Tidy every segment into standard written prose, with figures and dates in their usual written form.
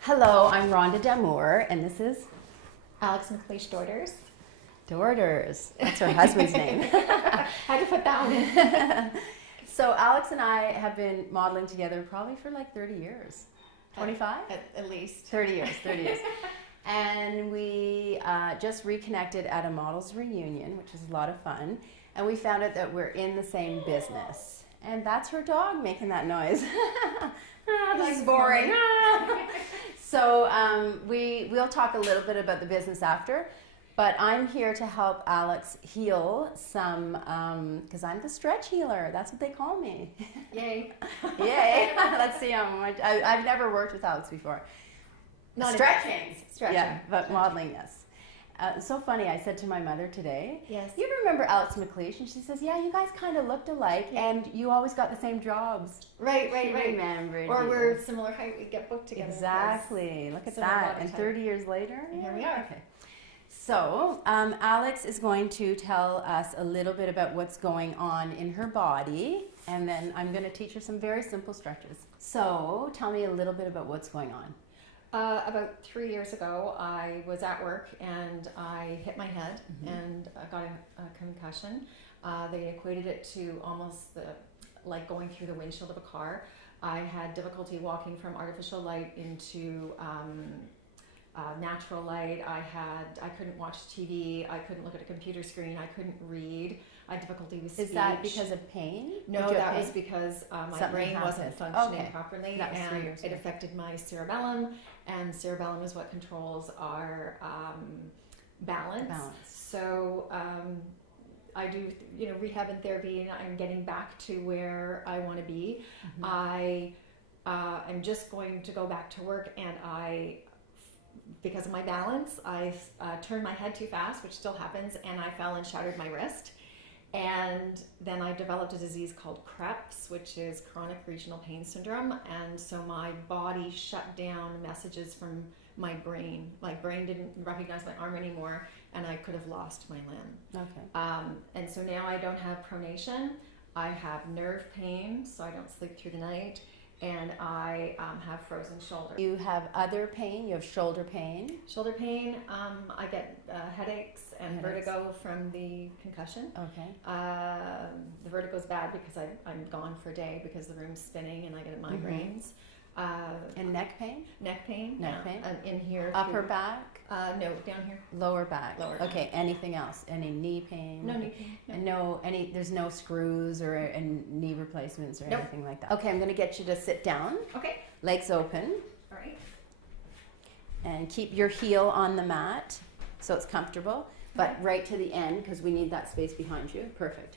Hello, I'm Rhonda D'Amour, and this is Alex McLeish Daughters. Daughters. That's her husband's name. Had to put that one in. So Alex and I have been modeling together probably for like 30 years. 25? At least. 30 years, 30 years. And we just reconnected at a models reunion, which is a lot of fun. And we found out that we're in the same business. And that's her dog making that noise. This is boring. So we'll talk a little bit about the business after, but I'm here to help Alex heal some, because I'm the stretch healer. That's what they call me. Yay. Yay. Let's see. I've never worked with Alex before. Not Stretching. Stretching. Yeah, but modeling, yes. So funny, I said to my mother today, Yes. You remember Alex McLeish? And she says, yeah, you guys kind of looked alike, and you always got the same jobs. Right. She remembered Or you. we're similar height, we get booked together. Exactly. Look at similar that. body And type. 30 years later, Here we are. Okay. So, Alex is going to tell us a little bit about what's going on in her body, and then I'm going to teach her some very simple stretches. So, tell me a little bit about what's going on. About 3 years ago, I was at work and I hit my head and I got a concussion. They equated it to almost like going through the windshield of a car. I had difficulty walking from artificial light into natural light. I couldn't watch TV. I couldn't look at a computer screen. I couldn't read. I had difficulty with speech. Is that because of pain? No, Did you have that pain? was because my Something brain wasn't happened. functioning Okay. properly, That was 3 and years it ago. affected my cerebellum, and cerebellum is what controls our balance. So I do, rehab and therapy, and I'm getting back to where I want to be. I am just going to go back to work, and because of my balance, I turned my head too fast, which still happens, and I fell and shattered my wrist. And then I developed a disease called CREPS, which is chronic regional pain syndrome. And so my body shut down messages from my brain. My brain didn't recognize my arm anymore, and I could have lost my limb. Okay. And so now I don't have pronation. I have nerve pain, so I don't sleep through the night. And I have frozen shoulder. You have other pain. You have shoulder pain. Shoulder pain, I get headaches and vertigo from the concussion. Okay. The vertigo's bad because I'm gone for a day because the room's spinning and I get migraines. And neck pain? Neck pain. Neck pain? In here. Upper back? No, down here. Lower back. Lower back. Okay. Anything else? Any knee pain? No knee pain. No. And there's no screws or knee replacements or Nope. anything like that. Okay, I'm going to get you to sit down, Okay. legs open, All right. and keep your heel on the mat so it's comfortable, but right to the end because we need that space behind you. Perfect.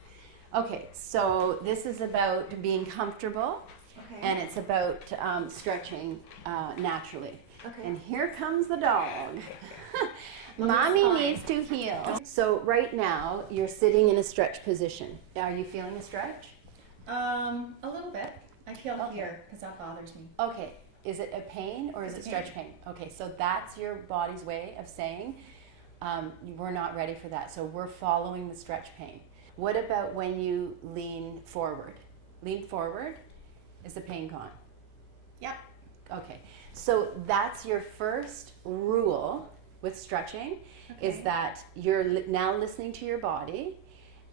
Okay, so this is about being comfortable, Okay. and it's about stretching naturally. Okay. And here comes the dog. Well, Mommy that's fine. needs to heal. So right now you're sitting in a stretch position. Are you feeling a stretch? A little bit. I feel Okay. here because that bothers me. Okay. Is it a pain or is it It's a stretch pain? Okay, so that's your body's way of saying we're not ready for that. So we're following the stretch pain. What about when you lean forward? Lean forward. Is the pain gone? Yep. Okay. So that's your first rule with stretching is Okay. that you're now listening to your body,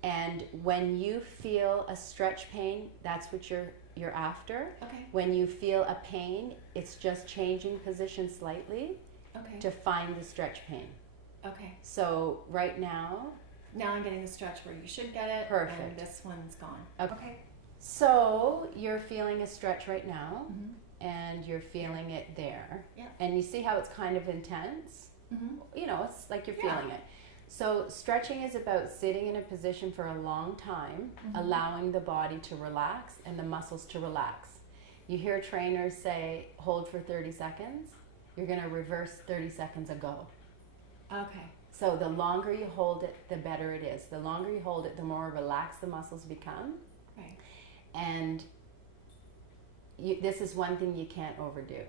and when you feel a stretch pain, that's what you're after. Okay. When you feel a pain, it's just changing position slightly Okay. to find the stretch pain. Okay. So right now, Now I'm getting the stretch where you should get it. Perfect. And this one's gone. Okay. so you're feeling a stretch right now, Mm-hmm. and you're feeling it there. Yeah. And you see how it's kind of intense? Mm-hmm. It's like you're Yeah. feeling it. So stretching is about sitting in a position for a long time, allowing the body to relax and the muscles to relax. You hear trainers say, hold for 30 seconds. You're going to reverse 30 seconds ago. Okay. So the longer you hold it, the better it is. The longer you hold it, the more relaxed the muscles become. Right. And this is one thing you can't overdo.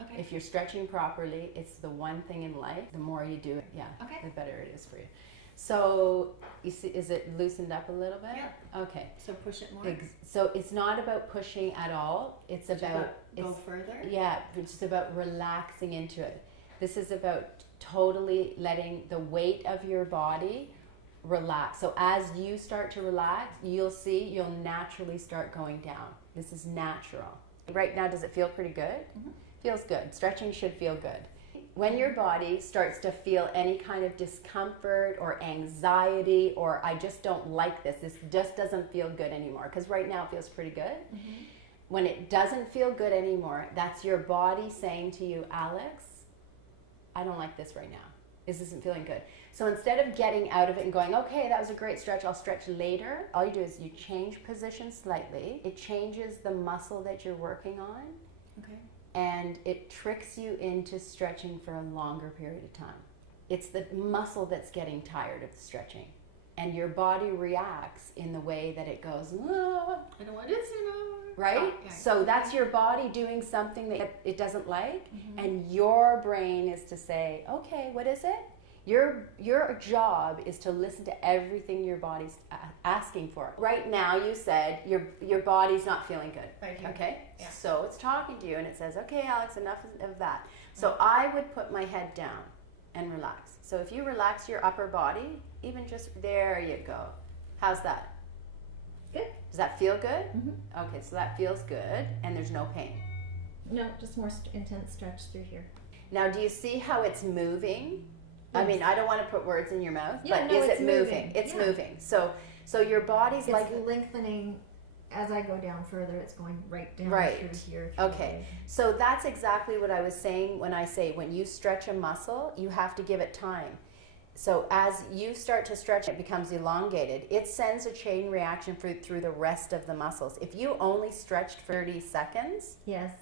Okay. If you're stretching properly, it's the one thing in life, the more you do it, Okay. the better it is for you. So you see, is it loosened up a little bit? Yeah. Okay. So push it more. So it's not about pushing at all. It's about go further. Yeah, it's just about relaxing into it. This is about totally letting the weight of your body relax. So as you start to relax, you'll naturally start going down. This is natural. Right now, does it feel pretty good? Mm-hmm. Feels good. Stretching should feel good. When your body starts to feel any kind of discomfort or anxiety, or I just don't like this just doesn't feel good anymore, because right now it feels pretty good. Mm-hmm. When it doesn't feel good anymore, that's your body saying to you, Alex, I don't like this right now. This isn't feeling good. So instead of getting out of it and going, okay, that was a great stretch, I'll stretch later, all you do is you change position slightly. It changes the muscle that you're working on. Okay. And it tricks you into stretching for a longer period of time. It's the muscle that's getting tired of the stretching. And your body reacts in the way that it goes, ah. I don't want this anymore. Right? Okay. So that's your body doing something that it doesn't like. Mm-hmm. And your brain is to say, okay, what is it? Your job is to listen to everything your body's asking for. Right now, you said your body's not feeling good. Right here. Okay? Yeah. So it's talking to you and it says, okay, Alex, enough of that. So I would put my head down and relax. So if you relax your upper body, even just there you go. How's that? Good. Does that feel good? Mm-hmm. Okay, so that feels good and there's no pain. No, just more intense stretch through here. Now, do you see how it's moving? Yes. I mean, I don't want to put words in your mouth, but is it moving? It's moving. So your body's it's lengthening. As I go down further, it's going right down through here. Okay. So that's exactly what I was saying when I say when you stretch a muscle, you have to give it time. So as you start to stretch, it becomes elongated. It sends a chain reaction through the rest of the muscles. If you only stretched for 30 seconds, yes,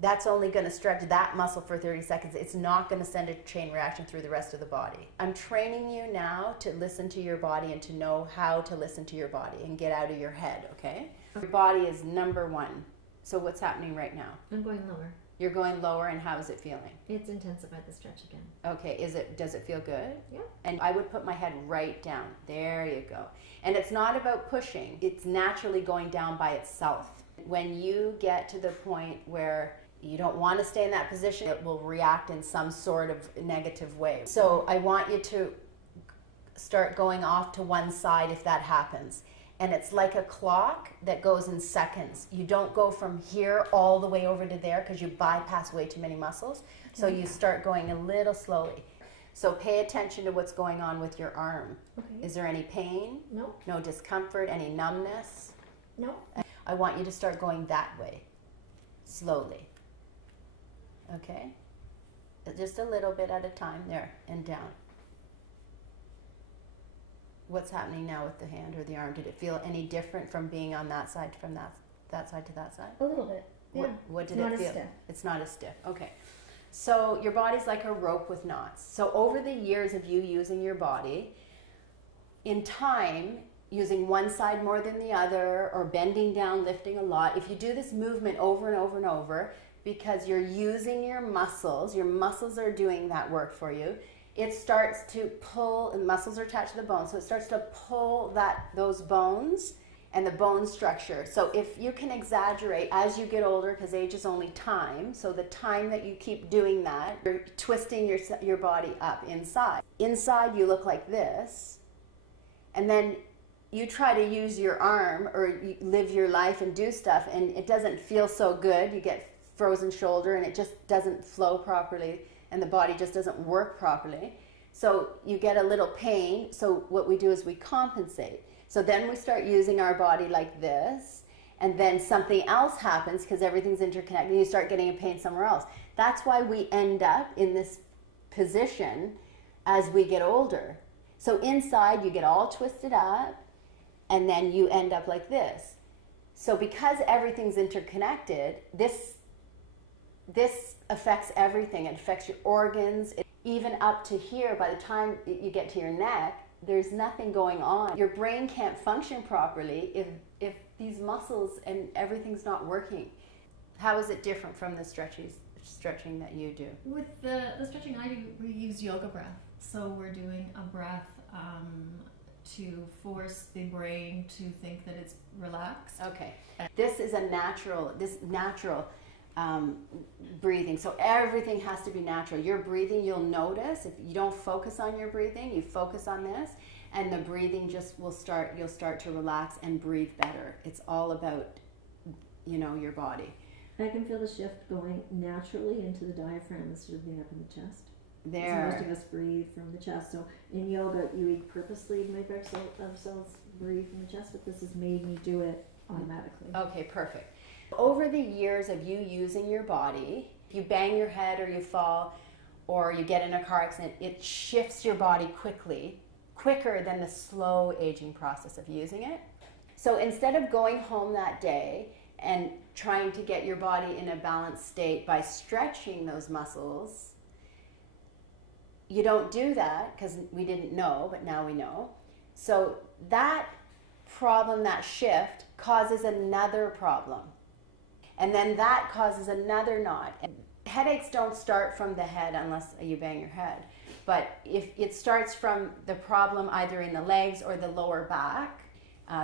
that's only going to stretch that muscle for 30 seconds. It's not going to send a chain reaction through the rest of the body. I'm training you now to listen to your body and to know how to listen to your body and get out of your head, okay? Your body is number one. So what's happening right now? I'm going lower. You're going lower, and how is it feeling? It's intensified the stretch again. Okay, does it feel good? Yeah. And I would put my head right down. There you go. And it's not about pushing. It's naturally going down by itself. When you get to the point where you don't want to stay in that position, it will react in some sort of negative way. So I want you to start going off to one side if that happens. And it's like a clock that goes in seconds. You don't go from here all the way over to there because you bypass way too many muscles. Okay. So you start going a little slowly. So pay attention to what's going on with your arm. Okay. Is there any pain? No. No discomfort? Any numbness? No. I want you to start going that way, slowly. Okay? Just a little bit at a time, there, and down. What's happening now with the hand or the arm? Did it feel any different from being on that side, from that side to that side? A little bit, yeah. What did it feel? Stiff. It's not as stiff. Okay. So your body's like a rope with knots. So over the years of you using your body, in time, using one side more than the other, or bending down, lifting a lot, if you do this movement over and over and over, because you're using your muscles are doing that work for you, it starts to pull, and muscles are attached to the bones, so it starts to pull those bones and the bone structure. So if you can exaggerate as you get older, because age is only time, so the time that you keep doing that, you're twisting your body up inside. Inside you look like this, and then you try to use your arm or you live your life and do stuff, and it doesn't feel so good. You get frozen shoulder and it just doesn't flow properly, and the body just doesn't work properly. So you get a little pain. So what we do is we compensate. So then we start using our body like this, and then something else happens because everything's interconnected, and you start getting a pain somewhere else. That's why we end up in this position as we get older. So inside you get all twisted up, and then you end up like this. So because everything's interconnected, this affects everything. It affects your organs, even up to here. By the time you get to your neck, there's nothing going on. Your brain can't function properly if these muscles and everything's not working. How is it different from the stretching that you do? With the stretching I do, we use yoga breath. So we're doing a breath to force the brain to think that it's relaxed. Okay. This is a natural breathing. So everything has to be natural. Your breathing, you'll notice, if you don't focus on your breathing, you focus on this, and the breathing just you'll start to relax and breathe better. It's all about, your body. I can feel the shift going naturally into the diaphragm instead of being up in the chest. There. So most of us breathe from the chest. So in yoga, you purposely make ourselves breathe from the chest, but this has made me do it automatically. Okay, perfect. Over the years of you using your body, if you bang your head or you fall or you get in a car accident, it shifts your body quicker than the slow aging process of using it. So instead of going home that day and trying to get your body in a balanced state by stretching those muscles, you don't do that because we didn't know, but now we know. So that problem, that shift, causes another problem. And then that causes another knot. And headaches don't start from the head unless you bang your head. But if it starts from the problem either in the legs or the lower back,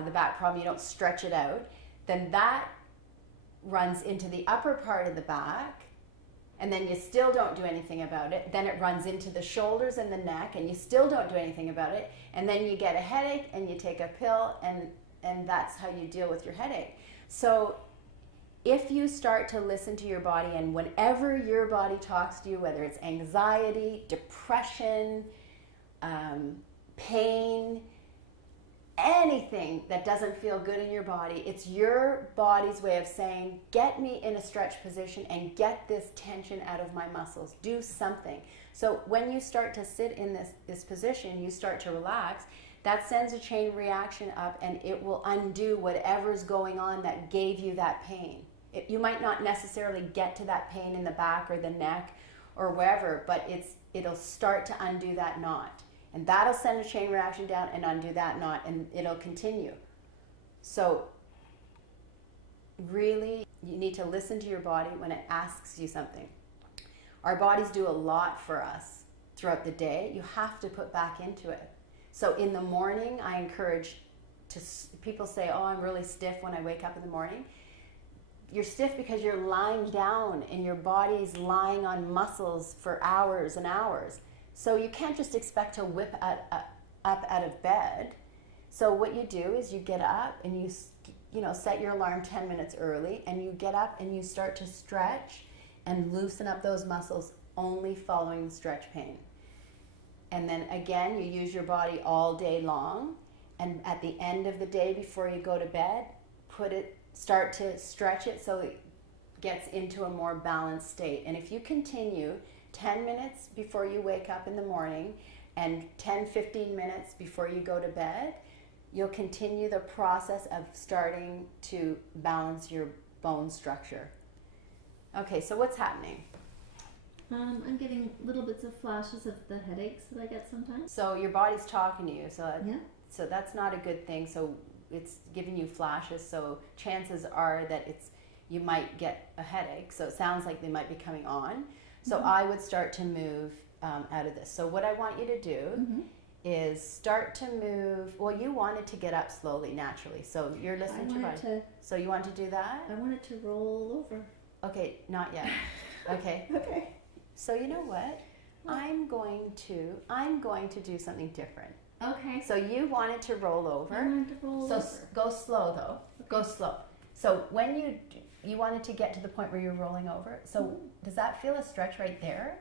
the back problem, you don't stretch it out, then that runs into the upper part of the back, and then you still don't do anything about it. Then it runs into the shoulders and the neck, and you still don't do anything about it. And then you get a headache, and you take a pill, and that's how you deal with your headache. So if you start to listen to your body, and whenever your body talks to you, whether it's anxiety, depression, pain, anything that doesn't feel good in your body, it's your body's way of saying, get me in a stretch position and get this tension out of my muscles. Do something. So when you start to sit in this position, you start to relax, that sends a chain reaction up, and it will undo whatever's going on that gave you that pain. You might not necessarily get to that pain in the back or the neck or wherever, but it'll start to undo that knot. And that'll send a chain reaction down and undo that knot, and it'll continue. So really, you need to listen to your body when it asks you something. Our bodies do a lot for us throughout the day. You have to put back into it. So in the morning, I encourage people say, oh, I'm really stiff when I wake up in the morning. You're stiff because you're lying down and your body's lying on muscles for hours and hours. So you can't just expect to whip up out of bed. So what you do is you get up and you set your alarm 10 minutes early, and you get up and you start to stretch and loosen up those muscles, only following the stretch pain. And then again, you use your body all day long, and at the end of the day before you go to bed, start to stretch it so it gets into a more balanced state. And if you continue 10 minutes before you wake up in the morning and 10-15 minutes before you go to bed, you'll continue the process of starting to balance your bone structure. Okay, so what's happening? I'm getting little bits of flashes of the headaches that I get sometimes. So your body's talking to you, Yeah. So that's not a good thing. So it's giving you flashes, so chances are that you might get a headache. So it sounds like they might be coming on. So I would start to move out of this. So what I want you to do is start to move. Well, you wanted to get up slowly, naturally. So you're listening to your body. So you want to do that? I want it to roll over. Okay, not yet. Okay. Okay. So you know what? I'm going to do something different. Okay. So you wanted to roll over. I wanted to roll over. Go slow though. Okay. Go slow. So when you wanted to get to the point where you're rolling over. So does that feel a stretch right there?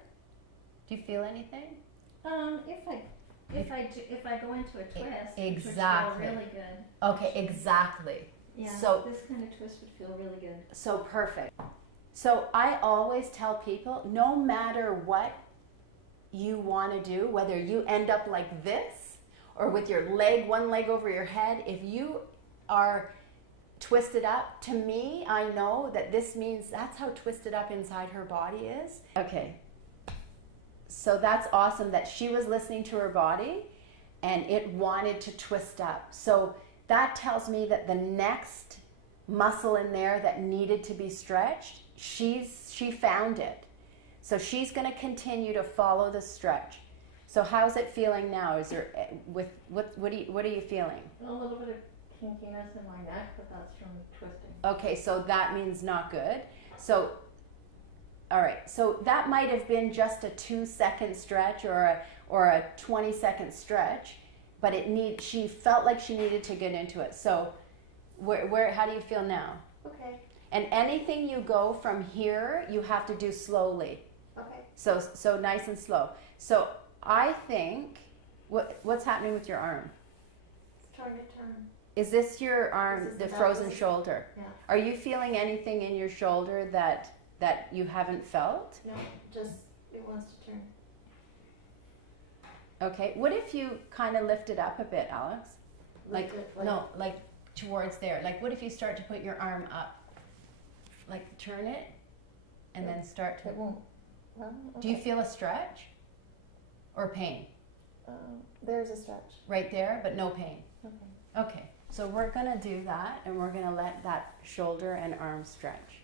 Do you feel anything? If I go into a twist, exactly. which would feel really good. Okay, exactly. Yeah. So this kind of twist would feel really good. So perfect. So I always tell people, no matter what you want to do, whether you end up like this or with your one leg over your head, if you are twisted up, to me, I know that this means that's how twisted up inside her body is. Okay. So that's awesome that she was listening to her body and it wanted to twist up. So that tells me that the next muscle in there that needed to be stretched, she found it. So she's going to continue to follow the stretch. So how's it feeling now? Is there what are you feeling? A little bit of kinkiness in my neck, but that's from twisting. Okay, so that means not good. So, all right. So that might have been just a 2-second stretch or a 20-second stretch, but she felt like she needed to get into it. So, how do you feel now? Okay. And anything you go from here, you have to do slowly. Okay. So nice and slow. So I think what's happening with your arm? It's trying to turn. Is this your arm, This is the the frozen back. shoulder? Yeah. Are you feeling anything in your shoulder that you haven't felt? No, just it wants to turn. Okay. What if you kind of lift it up a bit, Alex? Like towards there. Like what if you start to put your arm up? Like turn it and then start to. It won't. Well, okay. Do you feel a stretch or pain? There's a stretch. Right there, but no pain. Okay. Okay. So we're gonna do that and we're gonna let that shoulder and arm stretch.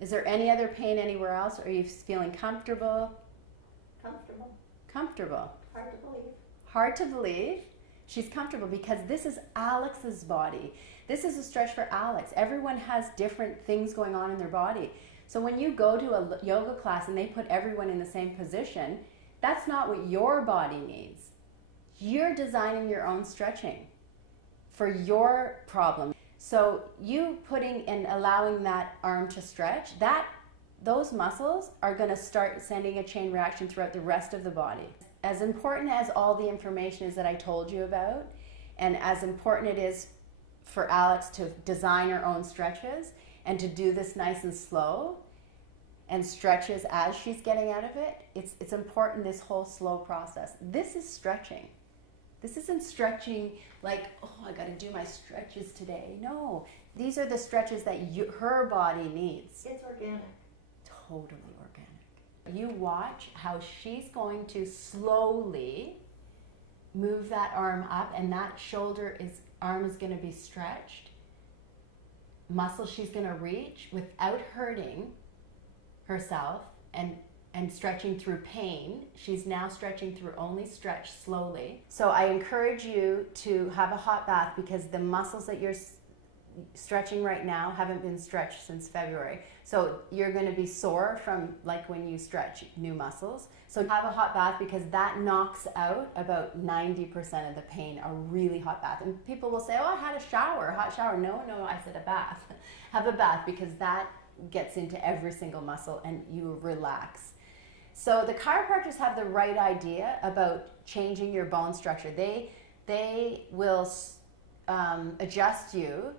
Is there any other pain anywhere else? Are you feeling comfortable? Comfortable. Comfortable. Hard to believe. Hard to believe. She's comfortable because this is Alex's body. This is a stretch for Alex. Everyone has different things going on in their body. So when you go to a yoga class and they put everyone in the same position, that's not what your body needs. You're designing your own stretching for your problem. So you putting and allowing that arm to stretch, those muscles are going to start sending a chain reaction throughout the rest of the body. As important as all the information is that I told you about, and as important it is for Alex to design her own stretches and to do this nice and slow and stretches as she's getting out of it, it's important, this whole slow process. This is stretching. This isn't stretching like, oh, I got to do my stretches today. No, these are the stretches that her body needs. It's organic. Totally organic. You watch how she's going to slowly move that arm up, and that arm is going to be stretched. Muscle she's going to reach without hurting herself and stretching through pain. She's now stretching through only stretch slowly. So I encourage you to have a hot bath because the muscles that you're stretching right now haven't been stretched since February. So you're going to be sore from like when you stretch new muscles. So have a hot bath because that knocks out about 90% of the pain, a really hot bath. And people will say, oh, I had a hot shower. No, I said a bath. Have a bath because that gets into every single muscle and you relax. So the chiropractors have the right idea about changing your bone structure. They will adjust you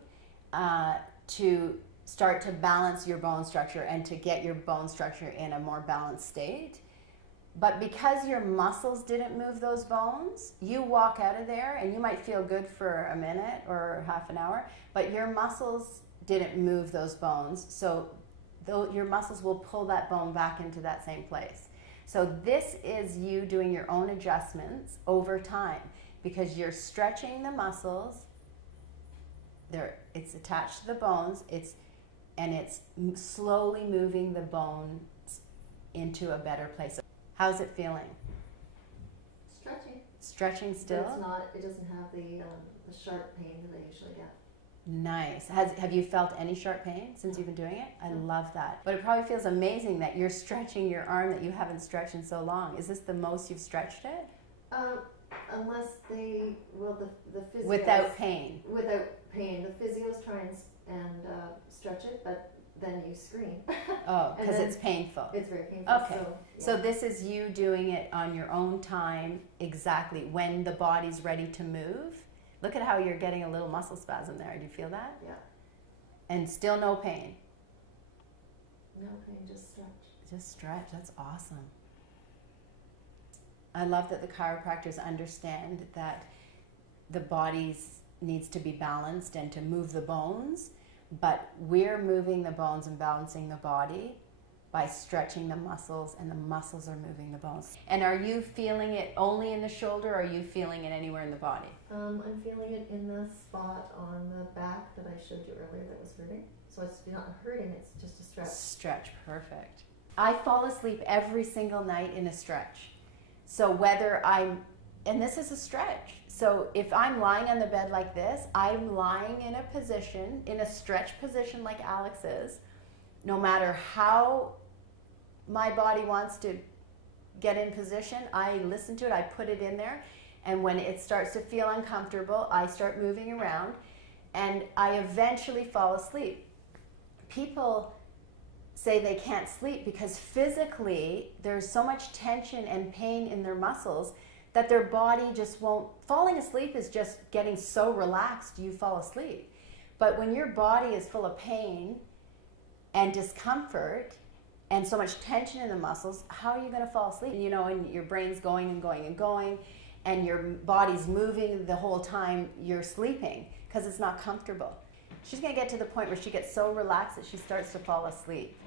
to start to balance your bone structure and to get your bone structure in a more balanced state. But because your muscles didn't move those bones, you walk out of there and you might feel good for a minute or half an hour, but your muscles didn't move those bones, so your muscles will pull that bone back into that same place. So this is you doing your own adjustments over time because you're stretching the muscles. It's attached to the bones. It's slowly moving the bones into a better place. How's it feeling? Stretching. Stretching still? But it's not. It doesn't have the sharp pain that I usually get. Nice. Have you felt any sharp pain since you've been doing it? I love that. But it probably feels amazing that you're stretching your arm that you haven't stretched in so long. Is this the most you've stretched it? Unless the physios... Without pain? Without pain. The physios try and stretch it, but then you scream. Oh, because it's painful. It's very painful. Okay. So this is you doing it on your own time, exactly when the body's ready to move. Look at how you're getting a little muscle spasm there. Do you feel that? Yeah. And still no pain? No pain, just stretch. Just stretch. That's awesome. I love that the chiropractors understand that the body needs to be balanced and to move the bones, but we're moving the bones and balancing the body by stretching the muscles, and the muscles are moving the bones. And are you feeling it only in the shoulder, or are you feeling it anywhere in the body? I'm feeling it in the spot on the back that I showed you earlier that was hurting. So it's not hurting, it's just a stretch. Stretch, perfect. I fall asleep every single night in a stretch. So and this is a stretch. So if I'm lying on the bed like this, I'm lying in a position, in a stretch position like Alex is, no matter how my body wants to get in position, I listen to it, I put it in there, and when it starts to feel uncomfortable, I start moving around, and I eventually fall asleep. People say they can't sleep because physically there's so much tension and pain in their muscles that their body just won't. Falling asleep is just getting so relaxed you fall asleep. But when your body is full of pain and discomfort and so much tension in the muscles, how are you going to fall asleep? You know, and your brain's going and going and going, and your body's moving the whole time you're sleeping because it's not comfortable. She's going to get to the point where she gets so relaxed that she starts to fall asleep.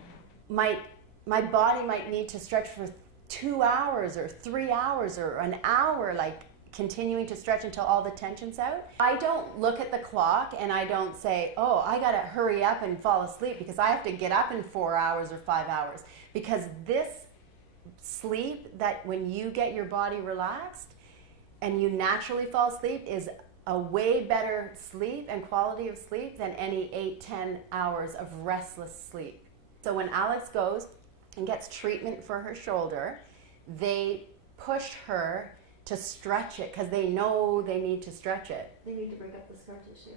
My body might need to stretch for 2 hours or 3 hours or an hour, like continuing to stretch until all the tension's out. I don't look at the clock and I don't say, oh, I gotta hurry up and fall asleep because I have to get up in 4 hours or 5 hours. Because this sleep, that when you get your body relaxed and you naturally fall asleep, is a way better sleep and quality of sleep than any 8-10 hours of restless sleep. So when Alex goes and gets treatment for her shoulder, they push her to stretch it because they know they need to stretch it. They need to break up the scar tissue.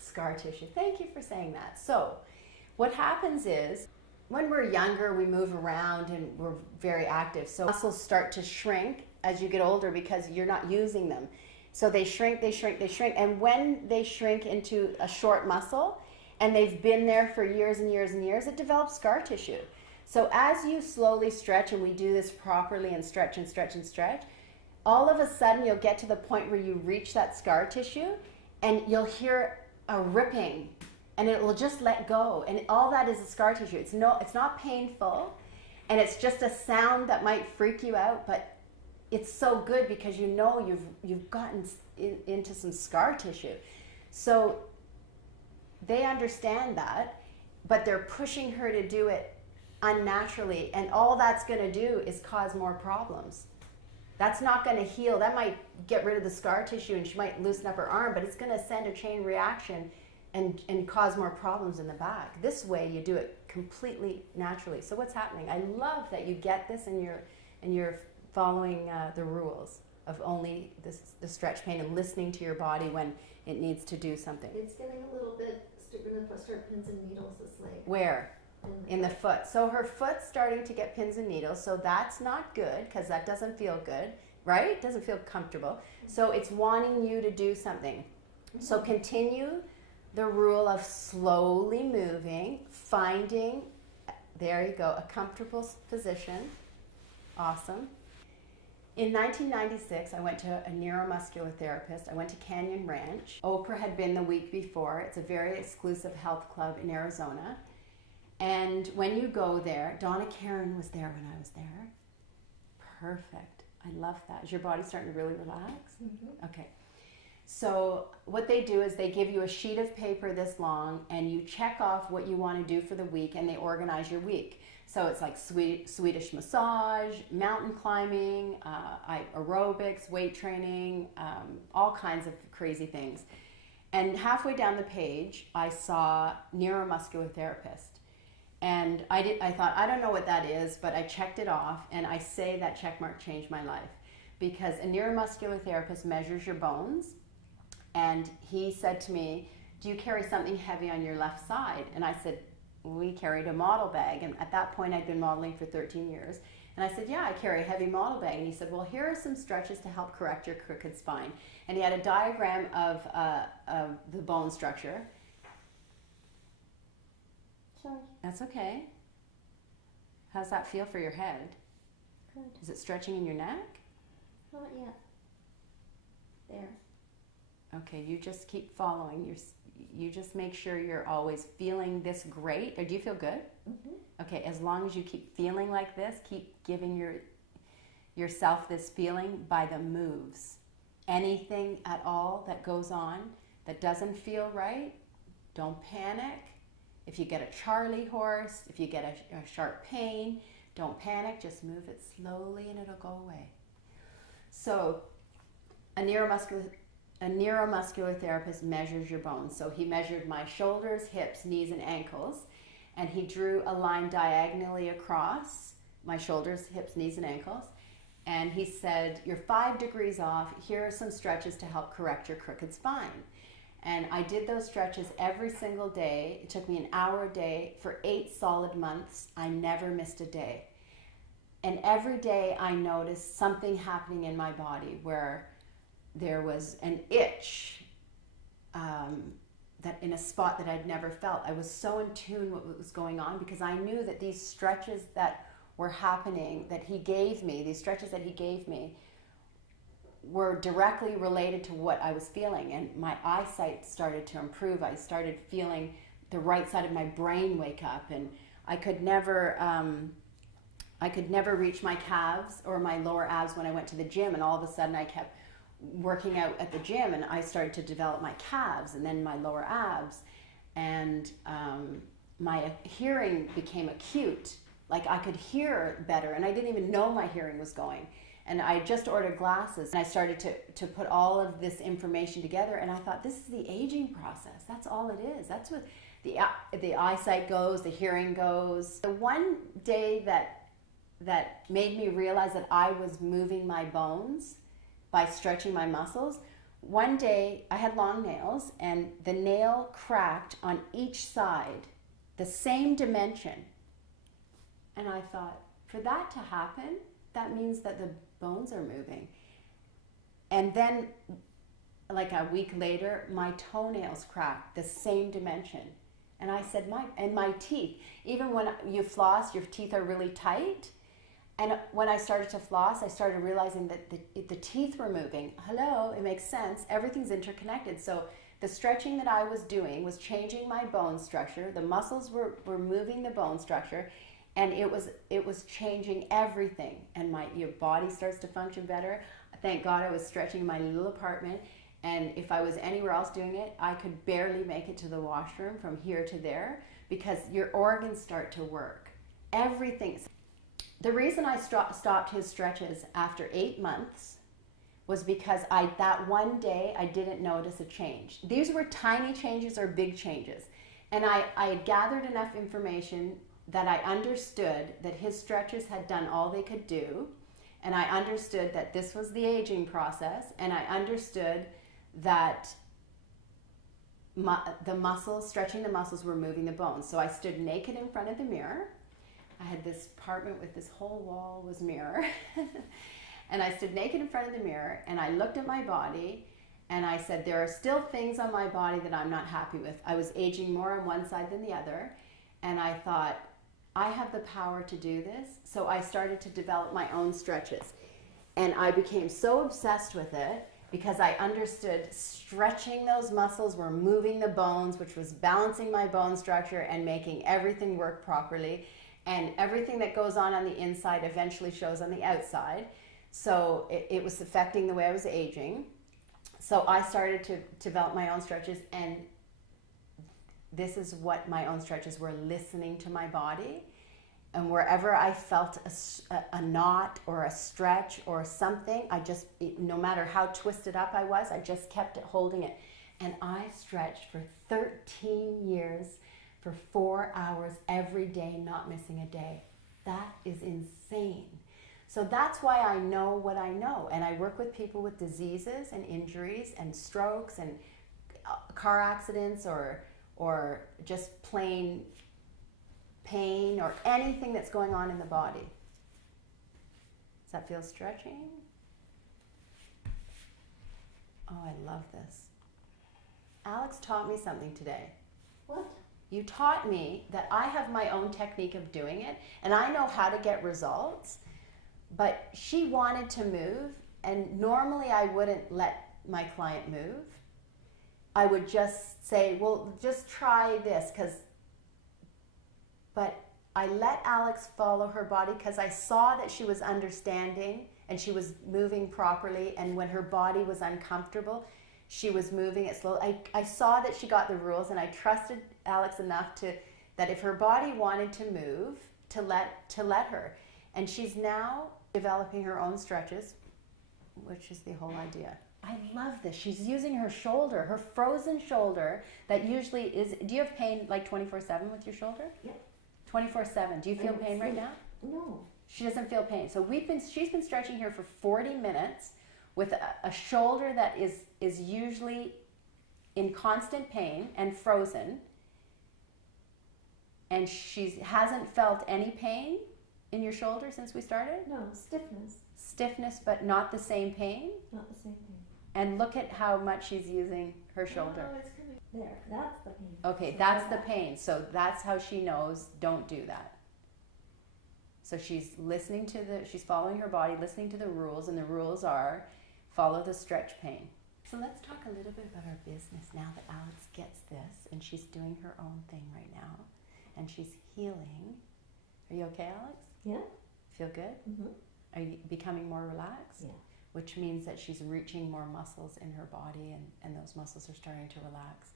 Scar tissue. Thank you for saying that. So what happens is when we're younger, we move around and we're very active. So muscles start to shrink as you get older because you're not using them. So they shrink, they shrink, they shrink. And when they shrink into a short muscle and they've been there for years and years and years, it develops scar tissue. So as you slowly stretch, and we do this properly and stretch and stretch and stretch, all of a sudden you'll get to the point where you reach that scar tissue and you'll hear a ripping and it will just let go. And all that is a scar tissue. It's not painful, and it's just a sound that might freak you out, but it's so good because you know you've gotten into some scar tissue. So they understand that, but they're pushing her to do it unnaturally, and all that's going to do is cause more problems. That's not going to heal. That might get rid of the scar tissue and she might loosen up her arm, but it's going to send a chain reaction and cause more problems in the back. This way you do it completely naturally. So what's happening? I love that you get this and you're following the rules of only the stretch pain and listening to your body when it needs to do something. It's getting a little bit, going to start pins and needles this leg. Where? In the foot. So her foot's starting to get pins and needles, so that's not good because that doesn't feel good, right? It doesn't feel comfortable. So it's wanting you to do something. So continue the rule of slowly moving, finding, there you go, a comfortable position. Awesome. In 1996, I went to a neuromuscular therapist. I went to Canyon Ranch. Oprah had been the week before. It's a very exclusive health club in Arizona. And when you go there, Donna Karen was there when I was there. Perfect. I love that. Is your body starting to really relax? Mm-hmm. Okay. So what they do is they give you a sheet of paper this long and you check off what you want to do for the week and they organize your week. So it's like Swedish massage, mountain climbing, aerobics, weight training, all kinds of crazy things. And halfway down the page, I saw neuromuscular therapist. And I thought, I don't know what that is, but I checked it off, and I say that check mark changed my life. Because a neuromuscular therapist measures your bones, and he said to me, do you carry something heavy on your left side? And I said, we carried a model bag, and at that point I'd been modeling for 13 years. And I said, yeah, I carry a heavy model bag. And he said, well, here are some stretches to help correct your crooked spine. And he had a diagram of the bone structure. Sorry. That's okay. How's that feel for your head? Good. Is it stretching in your neck? Not yet. There. Okay, you just keep following. You just make sure you're always feeling this great. Or do you feel good? Mm-hmm. Okay, as long as you keep feeling like this, keep giving yourself this feeling by the moves. Anything at all that goes on that doesn't feel right, don't panic. If you get a Charlie horse, if you get a sharp pain, don't panic, just move it slowly and it'll go away. So a neuromuscular therapist measures your bones. So he measured my shoulders, hips, knees, and ankles, and he drew a line diagonally across my shoulders, hips, knees, and ankles. And he said, you're 5 degrees off. Here are some stretches to help correct your crooked spine. And I did those stretches every single day. It took me an hour a day for 8 solid months. I never missed a day. And every day I noticed something happening in my body where there was an itch that in a spot that I'd never felt. I was so in tune with what was going on because I knew that these stretches that were happening, that he gave me, these stretches that he gave me, were directly related to what I was feeling. And my eyesight started to improve. I started feeling the right side of my brain wake up, and I could never reach my calves or my lower abs when I went to the gym, and all of a sudden I kept working out at the gym and I started to develop my calves and then my lower abs, and my hearing became acute. Like I could hear better, and I didn't even know my hearing was going. And I just ordered glasses, and I started to put all of this information together, and I thought, this is the aging process. That's all it is. That's what the eyesight goes, the hearing goes. The one day that made me realize that I was moving my bones by stretching my muscles, one day I had long nails, and the nail cracked on each side, the same dimension. And I thought, for that to happen, that means that the bones are moving. And then, like a week later, my toenails cracked the same dimension. And I said, my teeth, even when you floss, your teeth are really tight. And when I started to floss, I started realizing that the teeth were moving. Hello, it makes sense. Everything's interconnected. So the stretching that I was doing was changing my bone structure. The muscles were moving the bone structure. And it was changing everything, and your body starts to function better. Thank God I was stretching in my little apartment, and if I was anywhere else doing it, I could barely make it to the washroom from here to there because your organs start to work. Everything. The reason I stopped his stretches after 8 months was because that one day I didn't notice a change. These were tiny changes or big changes, and I had gathered enough information that I understood that his stretches had done all they could do, and I understood that this was the aging process, and I understood that stretching the muscles were moving the bones. So I stood naked in front of the mirror. I had this apartment with this whole wall was mirror. And I stood naked in front of the mirror, and I looked at my body, and I said, there are still things on my body that I'm not happy with. I was aging more on one side than the other, and I thought, I have the power to do this. So I started to develop my own stretches. And I became so obsessed with it because I understood stretching those muscles were moving the bones, which was balancing my bone structure and making everything work properly. And everything that goes on the inside eventually shows on the outside. So it was affecting the way I was aging. So I started to develop my own stretches, and this is what my own stretches were, listening to my body. And wherever I felt a knot or a stretch or something, no matter how twisted up I was, I just kept holding it. And I stretched for 13 years for 4 hours every day, not missing a day. That is insane. So that's why I know what I know. And I work with people with diseases and injuries and strokes and car accidents or just plain pain or anything that's going on in the body. Does that feel stretching? Oh, I love this. Alex taught me something today. What? You taught me that I have my own technique of doing it, and I know how to get results, but she wanted to move, and normally I wouldn't let my client move. I would just say, well, just try this, but I let Alex follow her body because I saw that she was understanding and she was moving properly, and when her body was uncomfortable, she was moving it slowly. I saw that she got the rules, and I trusted Alex enough that if her body wanted to move, to let her. And she's now developing her own stretches which is the whole idea. I love this. She's using her shoulder, her frozen shoulder that usually is, do you have pain like 24/7 with your shoulder? Yeah. 24/7. Do you feel pain right now? No. She doesn't feel pain. So she's been stretching here for 40 minutes with a shoulder that is usually in constant pain and frozen. And she hasn't felt any pain in your shoulder since we started? No, stiffness. Stiffness, but not the same pain? Not the same thing. And look at how much she's using her shoulder. Oh, it's coming. There, that's the pain. Okay, So that's the pain. So that's how she knows, don't do that. So she's listening to she's following her body, listening to the rules, and the rules are follow the stretch pain. So let's talk a little bit about our business now that Alex gets this, and she's doing her own thing right now, and she's healing. Are you okay, Alex? Yeah. Feel good? Mm-hmm. Are you becoming more relaxed? Yeah. Which means that she's reaching more muscles in her body, and those muscles are starting to relax.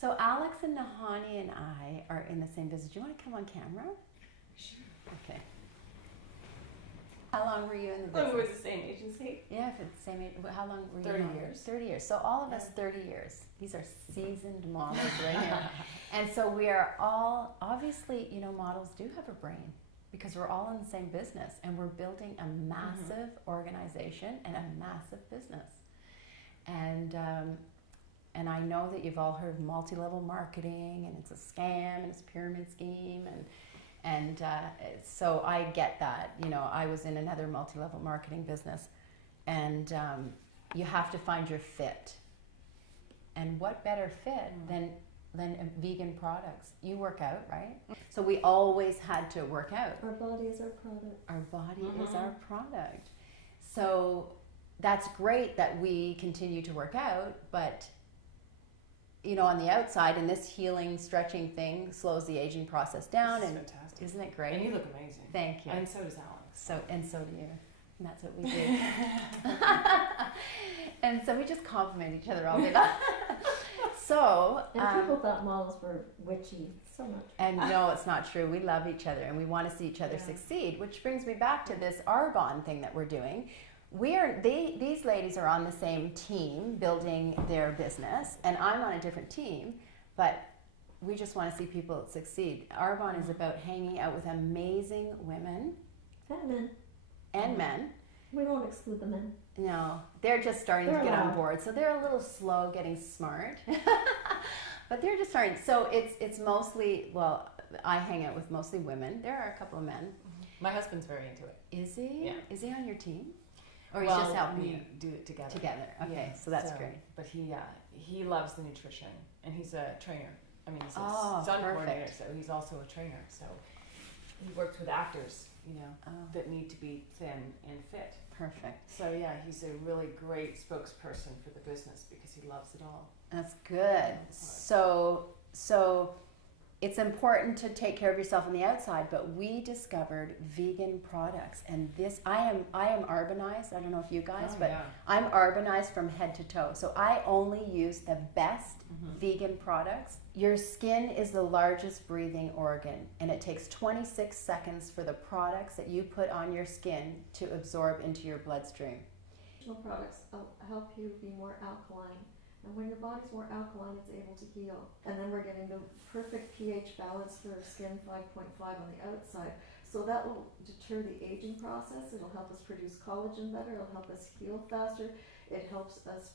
So Alex and Nahani and I are in the same business. Do you want to come on camera? Sure. Okay. How long were you in the business? Oh, it was the same agency. Yeah, for the same age. How long were you? 30 in? years. 30 years. So all of us, 30 years. These are seasoned models right here. And so we are all, obviously, models do have a brain because we're all in the same business and we're building a massive organization and a massive business. And I know that you've all heard of multi-level marketing, and it's a scam and it's a pyramid scheme, and so I get that. I was in another multi-level marketing business, and you have to find your fit. And what better fit than vegan products? You work out, right? So we always had to work out. Our body is our product. Our body is our product. So that's great that we continue to work out, but on the outside, and this healing, stretching thing slows the aging process down. This is and fantastic. Isn't it great? And you look amazing. Thank you. And so does Alex. So do you. And that's what we do. And so we just compliment each other all day long. So, And people thought models were witchy so much. and no, it's not true. We love each other and we want to see each other succeed, which brings me back to this Arbonne thing that we're doing. These ladies are on the same team building their business, and I'm on a different team, but we just want to see people succeed. Arbonne is about hanging out with amazing women And men. and men. We won't exclude the men. No, they're just starting They're to get on allowed. board, so they're a little slow getting smart. But they're just starting. So it's mostly, I hang out with mostly women. There are a couple of men. My husband's very into it. Is he? Yeah. Is he on your team? Or he's just helping we you? do it together. Together. Okay, Yeah, so that's great. But he loves the nutrition, and he's a trainer. I mean, he's a Oh, stunt coordinator, perfect. so he's also a trainer. So he works with actors, Oh, that need to be thin and fit. perfect. So yeah, he's a really great spokesperson for the business because he loves it all. That's good. So it's important to take care of yourself on the outside, but we discovered vegan products, and this I am Arbonized. I don't know if you guys, but I'm Arbonized from head to toe. So I only use the best vegan products. Your skin is the largest breathing organ, and it takes 26 seconds for the products that you put on your skin to absorb into your bloodstream. Nutritional products help you be more alkaline. And when your body's more alkaline, it's able to heal. And then we're getting the perfect pH balance for skin, 5.5 on the outside. So that will deter the aging process. It'll help us produce collagen better. It'll help us heal faster. It helps us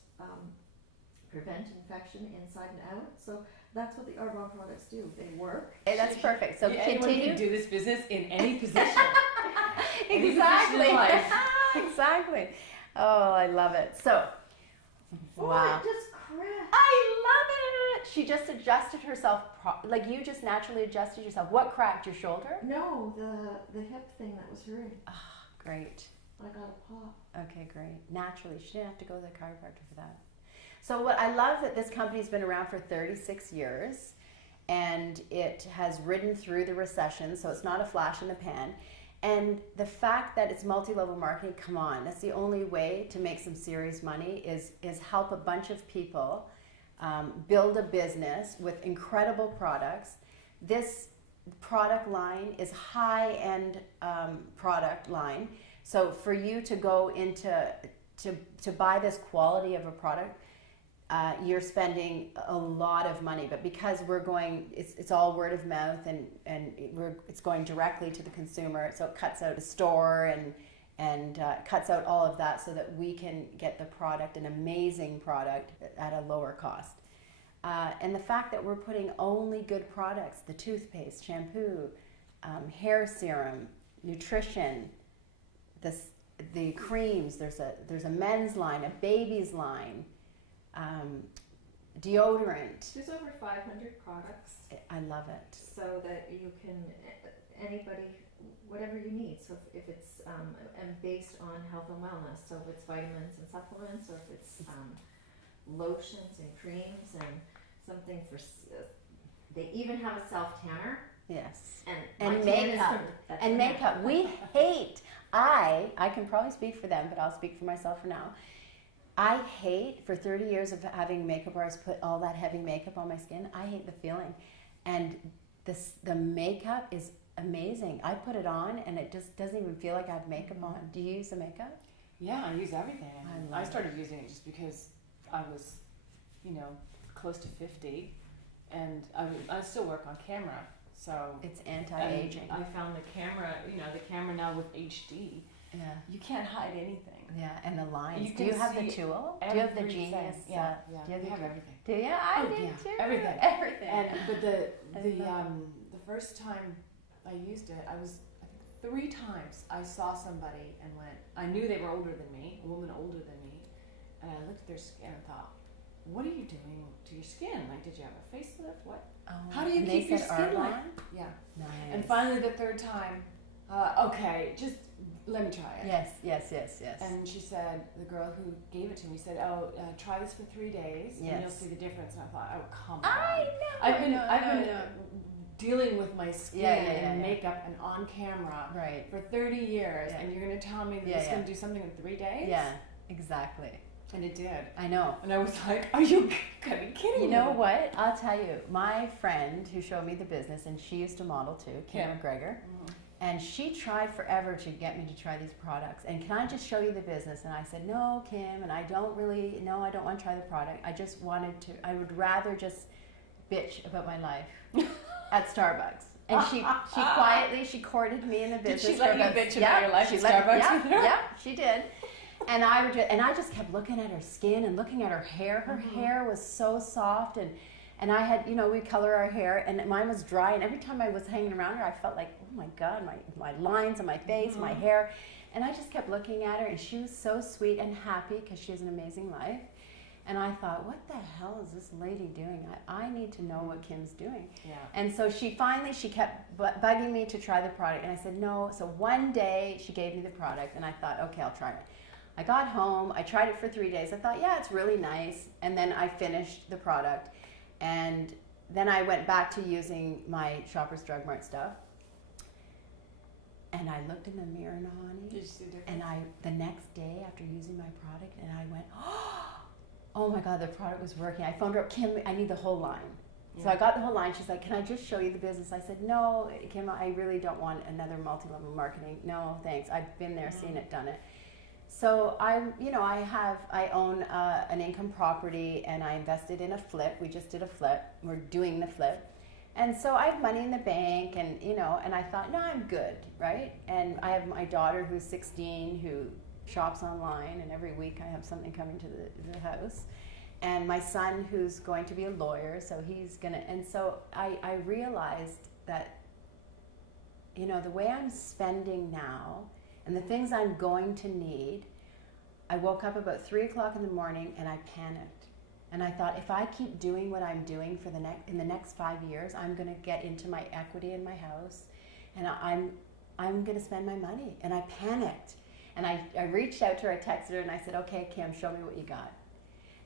prevent infection inside and out. So that's what the Arbonne products do. They work. Hey, that's perfect. So Anyone continue. can do this business in any position. Exactly. in life. Exactly. Oh, I love it. So, wow. It just cracked. I love it. She just adjusted herself, like you just naturally adjusted yourself. What cracked your shoulder? No, the hip thing that was hurting. Great. I got a pop. Okay, great. Naturally. She didn't have to go to the chiropractor for that. So what I love that this company's been around for 36 years, and it has ridden through the recession, so it's not a flash in the pan. And the fact that it's multi-level marketing, come on, that's the only way to make some serious money is help a bunch of people build a business with incredible products. This product line is high-end product line So for you to go into to buy this quality of a product, you're spending a lot of money. But because we're going, it's all word of mouth, and it's going directly to the consumer, so it cuts out the store and cuts out all of that, so that we can get the product, an amazing product, at a lower cost. And the fact that we're putting only good products, the toothpaste, shampoo, hair serum, nutrition, the creams, there's a men's line, a baby's line, deodorant. There's over 500 products. I love it. So that you can, anybody, whatever you need. So if it's and based on health and wellness, so if it's vitamins and supplements, or if it's lotions and creams and something for, they even have a self tanner. Yes. And And makeup. And makeup. We hate, I can probably speak for them, but I'll speak for myself for now. I hate, for 30 years of having makeup artists put all that heavy makeup on my skin, I hate the feeling. And the makeup is amazing. I put it on and it just doesn't even feel like I have makeup on. Do you use the makeup? Yeah, I use everything. I started using it just because I was, close to 50, and I still work on camera. So It's anti-aging. I found the camera now with HD. Yeah. You can't hide anything. Yeah, and the lines. You Do you can have the see tool? Do you have the everything. Genius? Yeah, Do you have we the have Genius? everything. Do you? I did yeah, too. everything. Everything. But the love the first time I used it, I think 3 times I saw somebody and I knew they were older than me, a woman older than me, and I looked at their skin and thought, what are you doing to your skin? Like, did you have a facelift? What? Oh, How do you and keep they your said skin like? Arbonne? Yeah. Nice. And finally, the 3rd time, okay, just let me try it. Yes. And she said, the girl who gave it to me said, try this for 3 days, and you'll see the difference. And I thought, oh, come on. I know. I've been dealing with my skin and makeup and on camera Right. for 30 years, and you're going to tell me that it's going to do something in 3 days? Yeah, exactly. And it did. I know. And I was like, are you kidding me? You know what? I'll tell you. My friend who showed me the business, and she used to model too, Kim McGregor, and she tried forever to get me to try these products. And can I just show you the business? And I said, no, Kim, and I don't want to try the product. I just wanted to, I would rather just bitch about my life at Starbucks. And she quietly, she courted me in the business. Did she let you bitch about your life at Starbucks with her? Yeah, she did. And I just kept looking at her skin and looking at her hair. Her hair was so soft, and I had, we color our hair, and mine was dry, and every time I was hanging around her, I felt like, oh my God, my lines on my face, my hair, and I just kept looking at her, and she was so sweet and happy because she has an amazing life. And I thought, what the hell is this lady doing? I need to know what Kim's doing. Yeah. And so she kept bugging me to try the product, and I said no. So one day she gave me the product, and I thought, okay, I'll try it. I got home, I tried it for 3 days. I thought, yeah, it's really nice. And then I finished the product. And then I went back to using my Shoppers Drug Mart stuff. And I looked in the mirror, Nahani. Did you see the difference? And the next day after using my product, and I went, oh my God, the product was working. I phoned her up, Kim, I need the whole line. So I got the whole line. She's like, can I just show you the business? I said, no, Kim, I really don't want another multi-level marketing. No, thanks. I've been there, seen it, done it. So I own an income property, and I invested in a flip. We just did a flip. We're doing the flip. And so I have money in the bank, and and I thought, no, I'm good, right? And I have my daughter who's 16 who shops online, and every week I have something coming to the house. And my son who's going to be a lawyer, so he's gonna, and so I realized that, the way I'm spending now, and the things I'm going to need, I woke up about 3 o'clock in the morning and I panicked. And I thought, if I keep doing what I'm doing in the next 5 years, I'm going to get into my equity in my house, and I'm going to spend my money. And I panicked. And I reached out to her, I texted her, and I said, okay, Kim, show me what you got.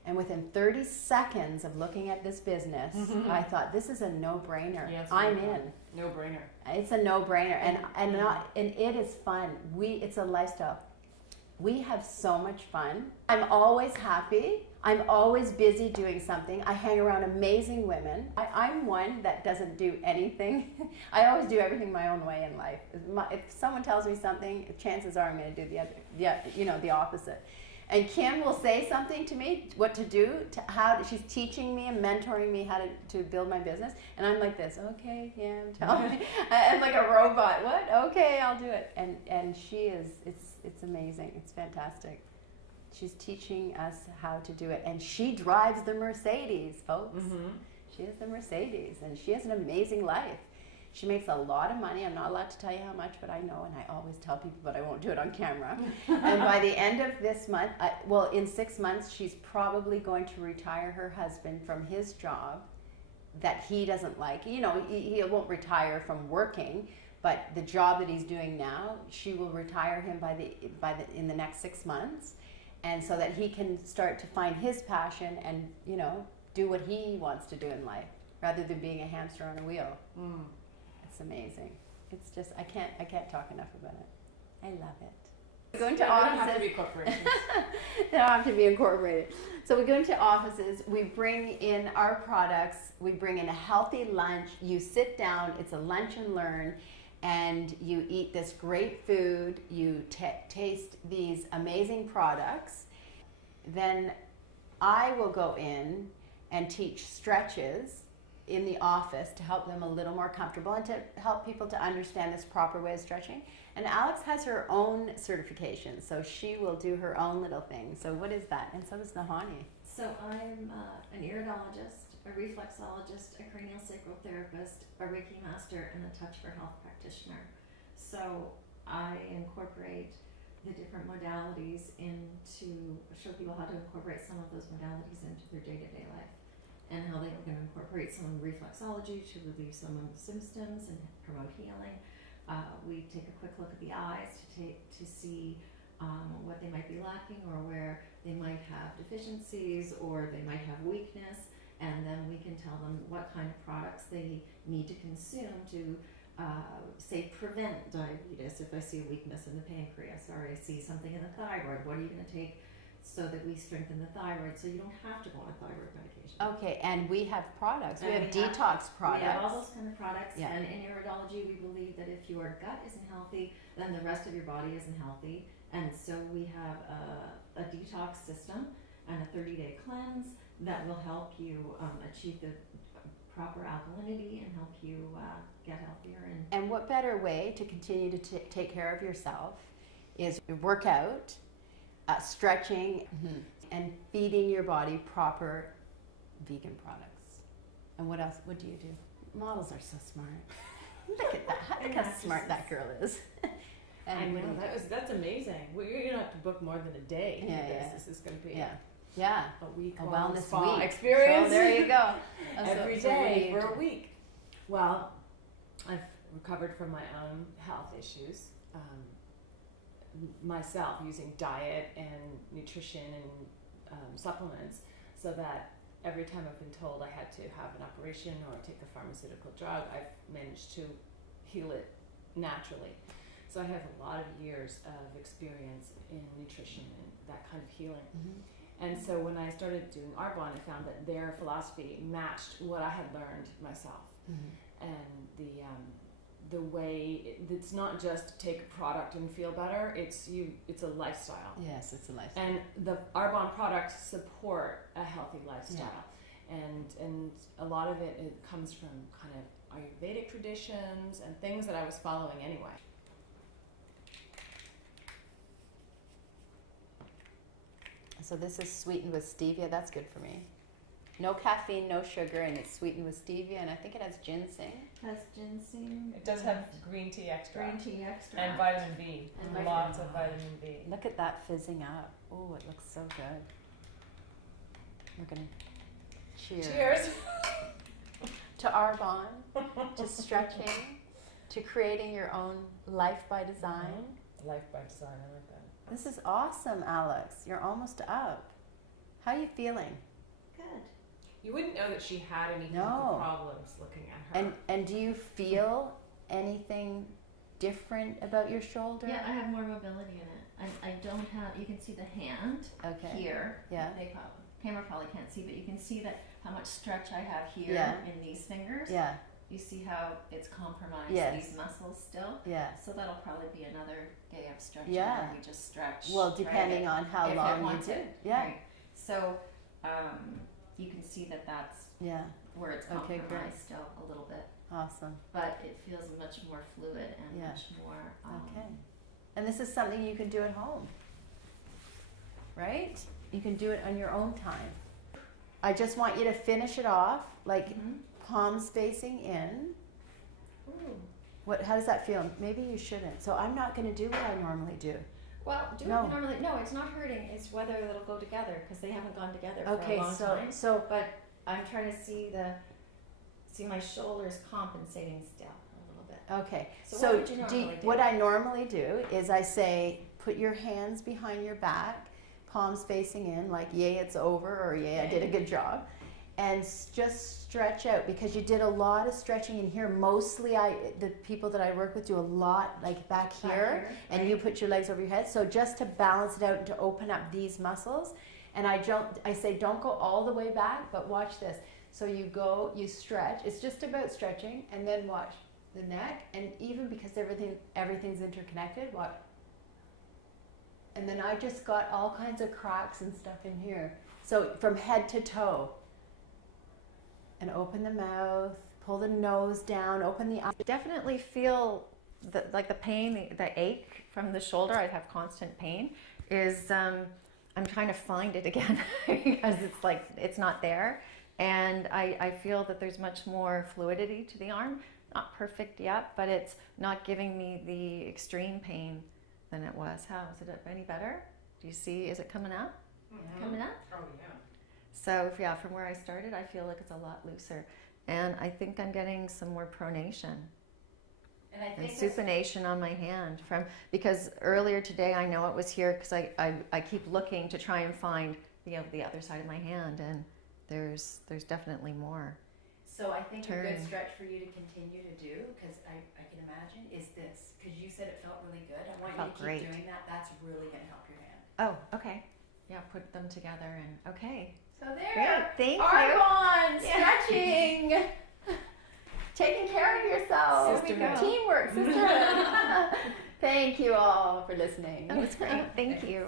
And within 30 seconds of looking at this business, I thought, this is a no-brainer. Yes, I'm in. No-brainer. It's a no-brainer, and it is fun. It's a lifestyle. We have so much fun. I'm always happy. I'm always busy doing something. I hang around amazing women. I'm one that doesn't do anything. I always do everything my own way in life. If someone tells me something, chances are I'm going to do the opposite. And Kim will say something to me, what to do, she's teaching me and mentoring me how to build my business. And I'm like this, okay, yeah, tell me. I'm like a robot. What? Okay, I'll do it. And she is, it's amazing. It's fantastic. She's teaching us how to do it. And she drives the Mercedes, folks. Mm-hmm. She is the Mercedes, and she has an amazing life. She makes a lot of money. I'm not allowed to tell you how much, but I know, and I always tell people, but I won't do it on camera. And by the end of this month, in 6 months, she's probably going to retire her husband from his job that he doesn't like. You know, he won't retire from working, but the job that he's doing now, she will retire him in the next 6 months, and so that he can start to find his passion and, you know, do what he wants to do in life rather than being a hamster on a wheel. Mm. It's amazing. It's just I can't talk enough about it. I love it. We go into offices. They don't have to be corporations. They don't have to be incorporated. So we go into offices. We bring in our products. We bring in a healthy lunch. You sit down. It's a lunch and learn, and you eat this great food. You taste these amazing products. Then I will go in and teach stretches in the office to help them a little more comfortable and to help people to understand this proper way of stretching. And Alex has her own certification, so she will do her own little thing. So what is that? And so does Nahani. So I'm an iridologist, a reflexologist, a cranial sacral therapist, a Reiki master, and a Touch for Health practitioner. So I incorporate the different modalities into, show people how to incorporate some of those modalities into their day-to-day life, and how they can incorporate some reflexology to relieve some of the symptoms and promote healing. We take a quick look at the eyes to see what they might be lacking or where they might have deficiencies or they might have weakness, and then we can tell them what kind of products they need to consume to say prevent diabetes. If I see a weakness in the pancreas or I see something in the thyroid, what are you going to take so that we strengthen the thyroid so you don't have to go on a thyroid medication? Okay, and we have products. We have detox products. We have all those kind of products. Yeah. And in iridology, we believe that if your gut isn't healthy, then the rest of your body isn't healthy. And so we have a detox system and a 30-day cleanse that will help you achieve the proper alkalinity and help you get healthier. And what better way to continue to take care of yourself is workout, stretching, mm-hmm. and feeding your body proper vegan products. And what else? What do you do? Models are so smart. Look at that. Look how smart that girl is. And I know, that's amazing. Well, you're going to have to book more than a day. Yeah. This is going to be a week, a wellness spa week experience. So there you go. Every day for a week. Well, I've recovered from my own health issues myself, using diet and nutrition and supplements, so that every time I've been told I had to have an operation or take a pharmaceutical drug, I've managed to heal it naturally. So I have a lot of years of experience in nutrition and that kind of healing. Mm-hmm. And so when I started doing Arbonne, I found that their philosophy matched what I had learned myself. Mm-hmm. And the way it's not just take a product and feel better, it's a lifestyle. Yes, it's a lifestyle. And the Arbonne products support a healthy lifestyle. Yeah. And a lot of it comes from kind of Ayurvedic traditions and things that I was following anyway. So this is sweetened with stevia. That's good for me. No caffeine, no sugar, and it's sweetened with stevia, and I think it has ginseng. Has ginseng. It does have green tea extract. Green tea extract. And vitamin B. And lots of vitamin B. Look at that fizzing up. Oh, it looks so good. We're going to cheers. Cheers. To Arbonne, to stretching, to creating your own life by design. Mm-hmm. Life by design, I like that. This is awesome, Alex. You're almost up. How are you feeling? Good. You wouldn't know that she had any physical problems looking at her. And do you feel anything different about your shoulder? Yeah, I have more mobility in it. I don't have, you can see the hand Okay. here. Yeah. Camera probably can't see, but you can see that how much stretch I have here Yeah. in these fingers. Yeah. You see how it's compromised Yes. these muscles still? Yeah. So that'll probably be another day of stretching Yeah. where we just stretch. Well, depending on how if long it you wants do. it. Yeah. Right. So you can see that that's Yeah. where it's Okay, compromised great. still a little bit. Awesome. But it feels much more fluid and Yeah. much more. Okay. And this is something you can do at home, right? You can do it on your own time. I just want you to finish it off, like Mhm. palms facing in. Ooh. How does that feel? Maybe you shouldn't. So I'm not going to do what I normally do. Well, No. it normally. No, it's not hurting. It's whether it'll go together because they haven't gone together for Okay, a long time. so But I'm trying to see my shoulders compensating still a little bit. okay. So what would you normally do? What I normally do is I say, put your hands behind your back, palms facing in, like yay, it's over, or yay, I did a good job, and just stretch out because you did a lot of stretching in here. Mostly, the people that I work with do a lot like back here, and you put your legs over your head. So just to balance it out and to open up these muscles, and I say don't go all the way back, but watch this. So you stretch. It's just about stretching, and then watch the neck, and even because everything's interconnected, watch. And then I just got all kinds of cracks and stuff in here. So from head to toe. And open the mouth, pull the nose down, open the eyes. Definitely feel the pain, the ache from the shoulder. I have constant pain. I'm trying to find it again because it's like it's not there, and I feel that there's much more fluidity to the arm. Not perfect yet, but it's not giving me the extreme pain than it was. How is it any better? Do you see? Is it coming up? Coming up? Oh, yeah. So from where I started, I feel like it's a lot looser, and I think I'm getting some more pronation and supination on my hand because earlier today I know it was here because I keep looking to try and find the other side of my hand, and there's definitely more. So I think a good Turn. stretch for you to continue to do, because I can imagine, is this. Because you said it felt really good. I want you Felt to keep great. doing that. That's really going to help your hand. Oh, okay. Yeah, put them together and okay. So there. Great, thank you. Arbonne, Yeah. stretching. Taking care of yourself. Sisterhood. Teamwork, sisterhood. Thank you all for listening. That was great. Thank you.